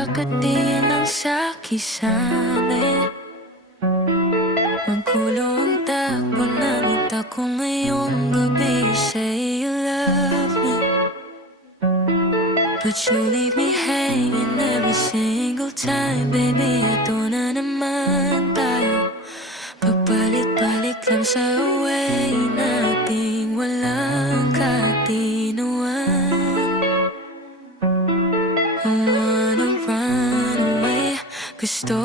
nakatingin lang sa kisame. Magkulo ang takbo ng utak ko ngayong gabi. Say you love me, but you leave me hanging every single time. Baby, ito na naman tayo, pagbalik-balik lang sa way nating walang katinoan. I wanna run away, gusto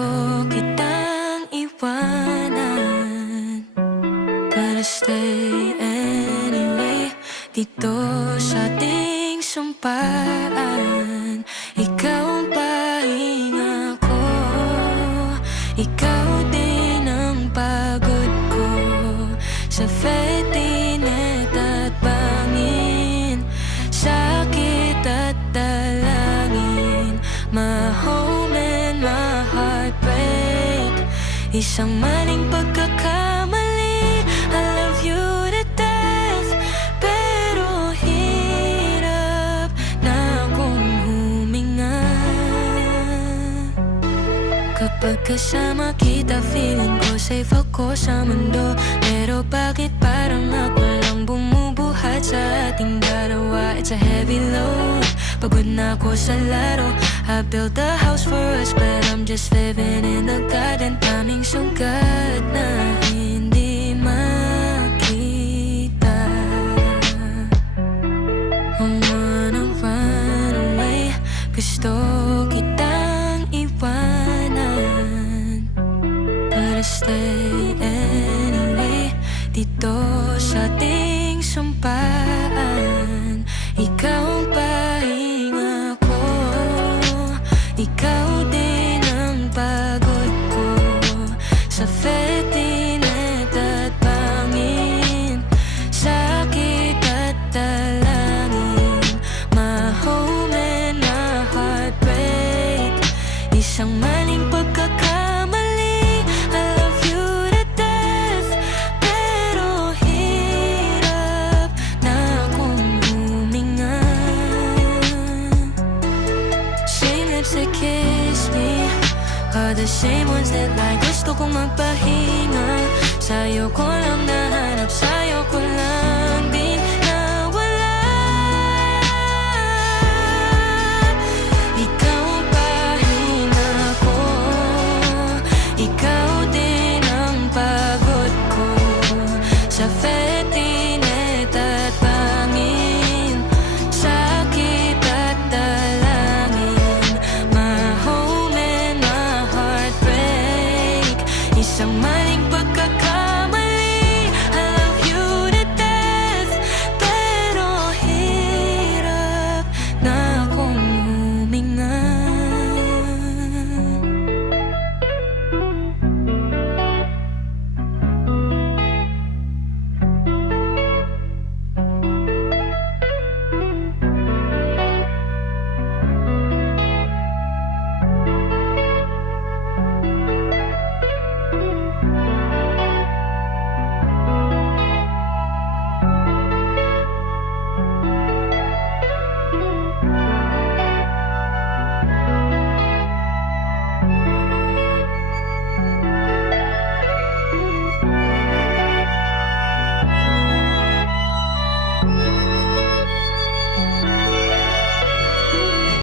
kitang iwanan, but I stay anyway dito sa ating sumpaan. Ikaw ang pahinga ko, ikaw din ang pagod ko. Sa fetinet at bangin, sakit at dalangin, my home and my heartbreak. Isang maling pagkakamali, I love you to death, pero hirap na akong huminga. Kapag kasama kita, feeling ko safe ako sa mundo. Pero bakit parang ako lang bumubuhat sa ating dalawa? It's a heavy load, pagod na ako sa laro. I built a house for us, but I'm just living in the garden. Daming sugat na hindi makita. I wanna run away, gusto kitang iwanan, but I stay anyway dito sa ating sumpaan. Ikaw ang pahinga ko, ikaw din ang pagod ko. Sa fetinet at bangin, sakit at dalangin, my home and my heartbreak. Isang maling pagkakamali, I love you to death, pero hirap na akong huminga. Same lips that kiss me are the same ones that lie. Gusto kong magpahinga, sa'yo ko lang nahanap, sa'yo